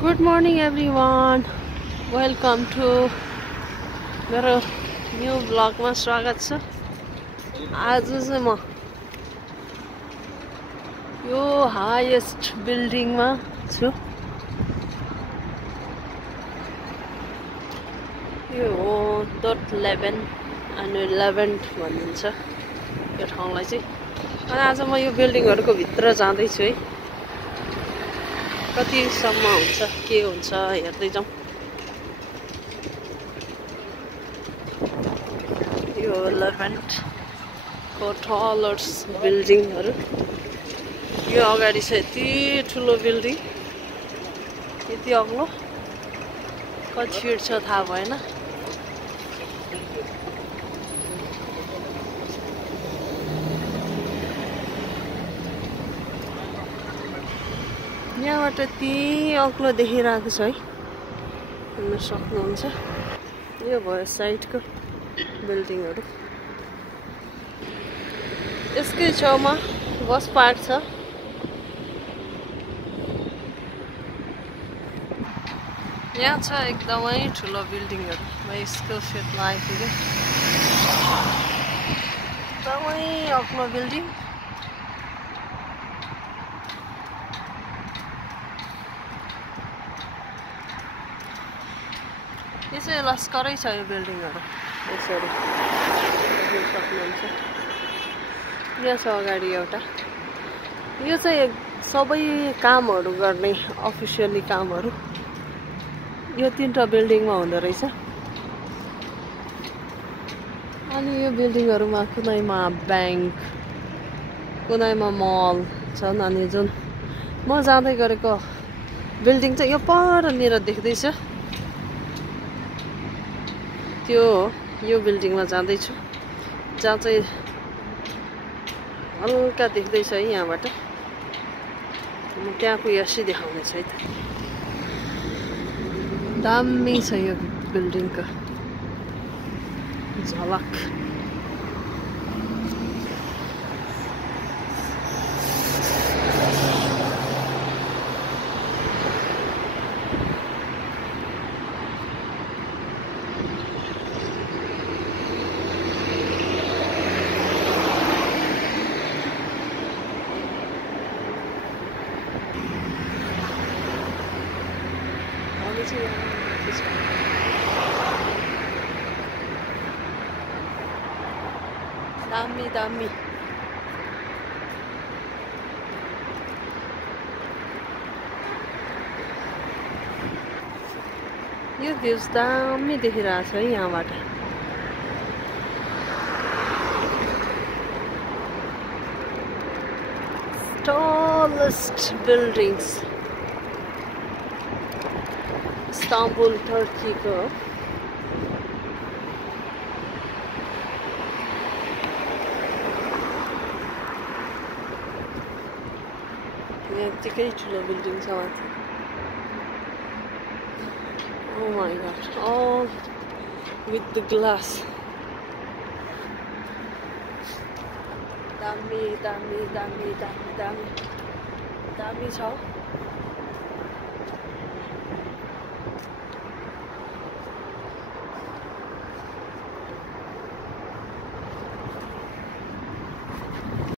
Good morning everyone. Welcome to मेरो new ब्लगमा स्वागत छ। आज चाहिँ म यो हाईएस्ट बिल्डिङमा छु। यो हो डट 11 अनि 11th भनिन्छ यो ठाउँलाई चाहिँ। अनि आज म यो बिल्डिङहरुको भित्र जाँदै छु है। कतिसम्म हुन्छ के हुन्छ हेर्दै जाउँ। यो 11th को टलर्स बिल्डिङहरु। यो अगाडि छ यति ठुलो बिल्डिङ, यति अग्लो, कति फिट छ थाहा भएन। यहाँबाट यति अग्लो देखिरहेको छ है, हेर्न सक्नुहुन्छ। यो भयो साइडको बिल्डिङहरु। यसकै छेउमा बस पार्क छ। यहाँ छ एकदमै ठुलो बिल्डिङहरु। म यसको फेदमा आइपुगेँ। एकदमै अग्लो बिल्डिङ। यसै लस्करै छ यो बिल्डिङहरु। यसरी देख्न सक्नुहुन्छ। यो छ अगाडि एउटा। यो चाहिँ सबै कामहरु गर्ने अफिसियली कामहरु यो तीनटा बिल्डिङमा हुँदो रहेछ। अनि यो बिल्डिङहरुमा कुनैमा बैंक, कुनैमा मल छन्। अनि जुन म जाँदै गरेको बिल्डिङ चाहिँ यो परनिर देख्दैछ। त्यो यो बिल्डिङमा जाँदैछु, जहाँ चाहिँ हल्का देख्दैछ है यहाँबाट। म त्यहाँको यसै देखाउने छु है त। दामी छ यो बिल्डिङको झलक। दामी दामी। यो भ्यूज दामी देखिरहेछ है यहाँबाट। टलेस्ट बिल्डिङ्स इस्तानबुल टर्कीको। यतिकै ठुलो बिल्डिङ छ माथि। Oh my god, all with the glass. दामी दामी दामी दामी दामी दामी छ।